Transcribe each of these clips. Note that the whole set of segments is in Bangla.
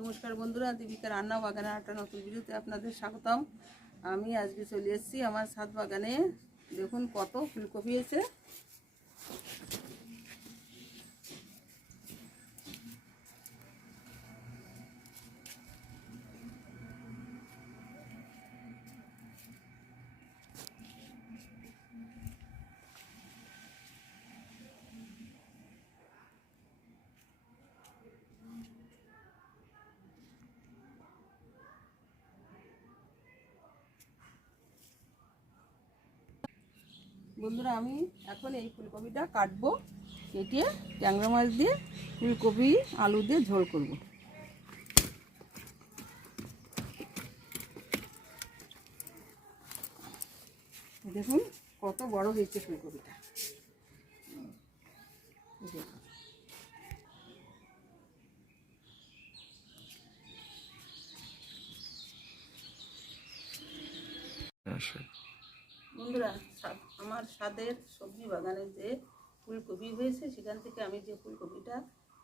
নমস্কার বন্ধুরা, দীপিকা রান্না বাগানে একটা নতুন ভিডিওতে আপনাদের স্বাগতম। আমি আজকে চলে এসেছি আমার ছাদ বাগানে। দেখুন কত ফুলকপি এসে বন্ধুরা, আমি এখন এই ফুলকপিটা কাটবো, কেটে ট্যাংরা মাছ দিয়ে, ফুলকপি, আলু দিয়ে ঝোল করব দেখুন, কত বড় হয়েছে ফুলকপিটা দেখুন। বন্ধুরা আমার স্বাদের সবজি বাগানে যে ফুলকপি হয়েছে, সেখান থেকে আমি যে ফুলকপিটা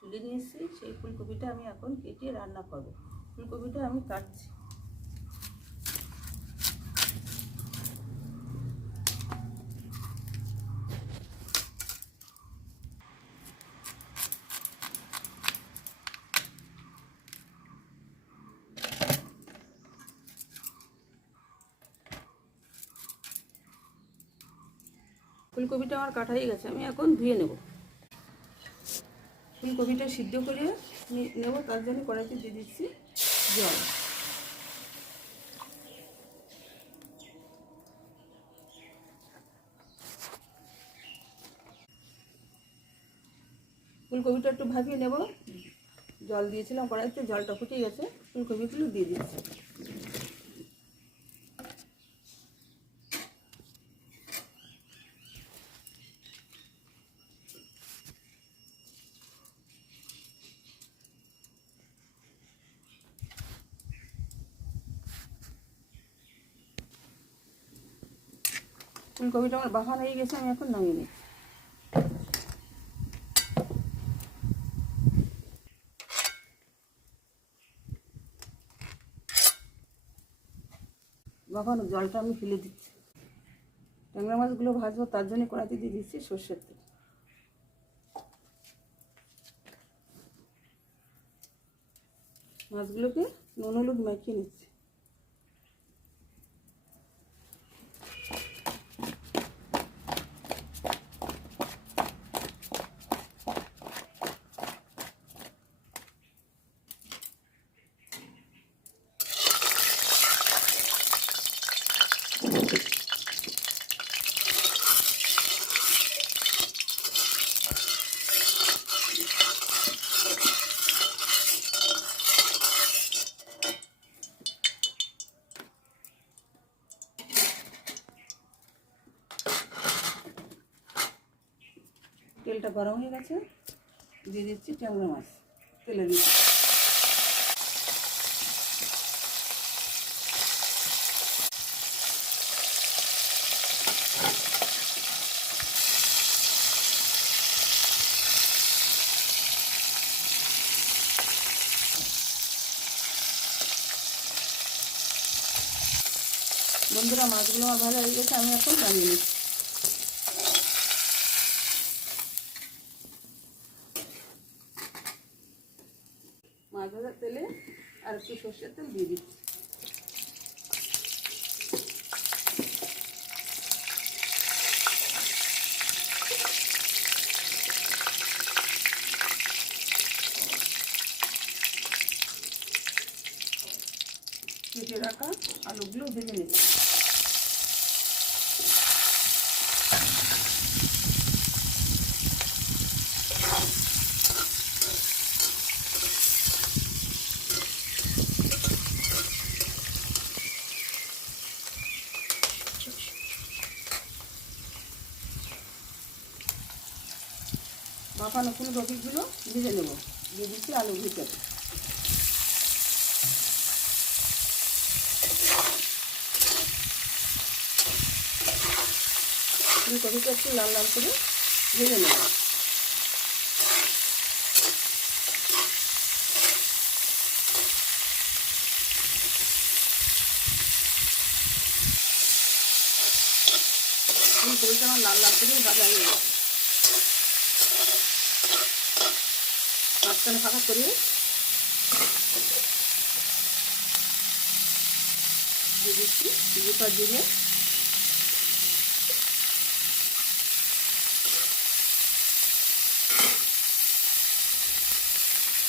তুলে নিয়েছি, সেই ফুলকপিটা আমি এখন কেটে রান্না করব। ফুলকপিটা আমি কাটছি। ফুলকপিটা আমার কাটা হয়ে গেছে, আমি এখন ধুয়ে নেব। ফুলকপিটা সিদ্ধ করে নেব, তার জন্য কড়াইতে দিয়ে দিচ্ছি জল। ফুলকপিটা একটু ভাবিয়ে নেব। জল দিয়েছিলাম কড়াইতে, জলটা ফুটে গেছে, ফুলকপিগুলো দিয়ে দিচ্ছি। ফুলকপিটা আমার বাফানো হয়ে গেছে, আমি এখন নামিয়ে নিই। বাফানো জলটা আমি ফেলে দিচ্ছি। ট্যাংরা মাছগুলো ভাজবো, তার জন্য কড়াইতে দিয়ে দিচ্ছি সর্ষের তেল। মাছগুলোকে নুন, হলুদ মাখিয়ে নিচ্ছি। তেলটা গরম হয়ে গেছে। দিয়ে দিচ্ছি ট্যাংরা মাছ। তেলে দিচ্ছি। বন্ধুরা, মাছগুলো আমার ভালো হয়ে গেছে আমি এখন নামিয়ে নিচ্ছি মাছ ভাজার আর একটু সর্ষের তেল দিয়ে দিচ্ছি। কেটে রাখা আলুগুলো ভেজে নেব মাখানো ফুলকপিগুলো ভেজে নেব। দিয়ে দিচ্ছি আলু ভিতরে ফুলকপিটা একটু লাল লাল করে ভেজে নেব। ফুলকপিটা আমার লাল লাল করে ভাজা হয়ে যাবে মাঝখানে ফাঁকা করে দিয়ে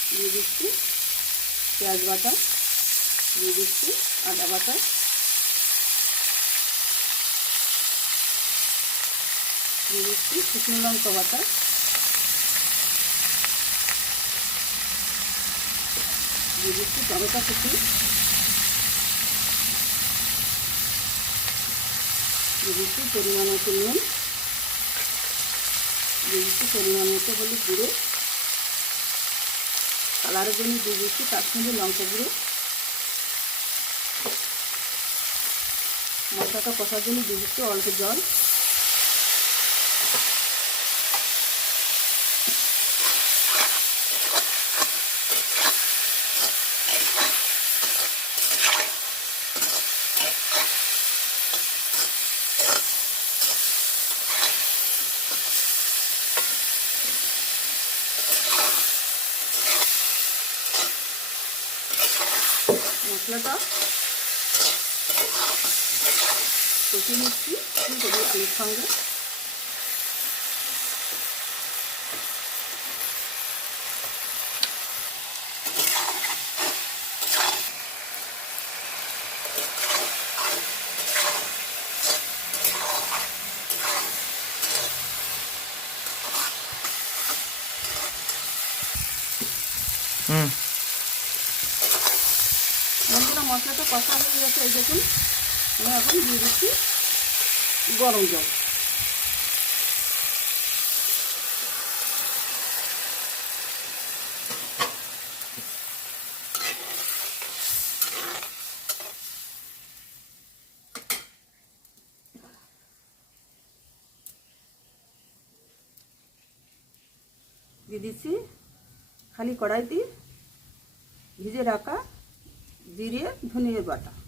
দিয়ে দিচ্ছি পেঁয়াজ বাটা, দিয়ে দিচ্ছি আদা বাটা। দিয়ে দিচ্ছি শুকনো লঙ্কা বাটা। দিয়ে দিচ্ছি টমেটো কুচি দিচ্ছি পরিমাণ মতো নুন দিয়ে দিচ্ছি পরিমাণ মতো হলুদ গুঁড়ো কালারের জন্য দিয়ে দিচ্ছি কাশ্মীরি লঙ্কা গুঁড়ো মশলাটা কষার জন্য দিয়ে দিচ্ছি অল্প জল। মশলাটা কষিয়ে নিচ্ছি। ফুলকপি আলুর সঙ্গে হুম বন্ধুরা মশলাটা কষা হয়ে গেছে, এই দেখুন। আমি এখন দিয়ে দিচ্ছি গরম জল। দিয়ে দিচ্ছি খালি কড়াইতে ভিজে রাখা জিরে ধনিয়া বাটা।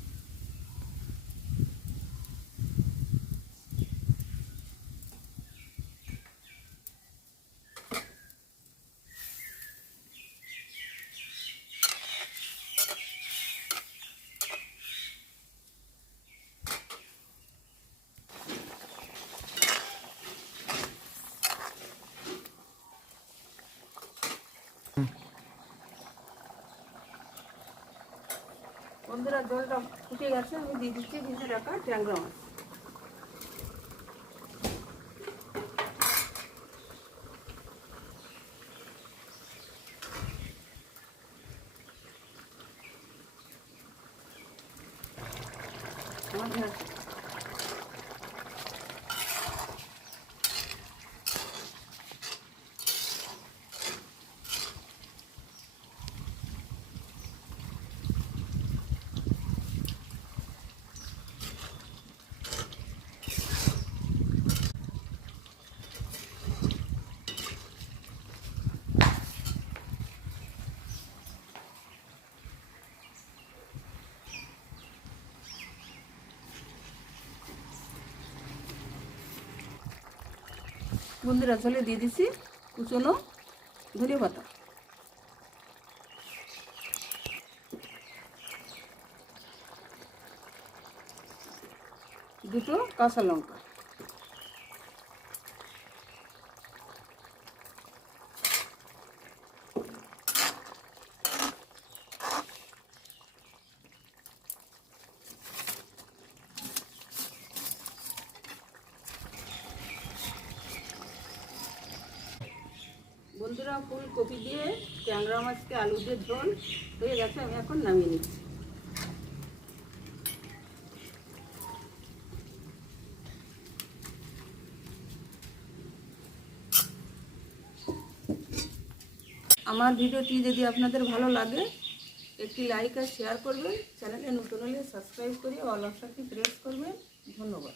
বন্ধুরা জলটা ফুটে গেছে আমি দিয়ে দিচ্ছি ভিজে রাখা ট্যাংরা মাছ আমার ঢেঁড়স। বন্ধুরা ঝোলে দিয়ে দিছি কুচনো ধরিয়ে পাতা। দুটো কাঁচা লঙ্কা বন্ধুরা ফুলকপি দিয়ে ট্যাংরা মাছকে আলু দিয়ে ঝোল হয়ে গেছে, আমি এখন নামিয়ে নিচ্ছি। আমার ভিডিওটি যদি আপনাদের ভালো লাগে, একটি লাইক আর শেয়ার করবেন, চ্যানেলে নতুন হলে সাবস্ক্রাইব করে অল অপশানটি প্রেস করবেন। ধন্যবাদ।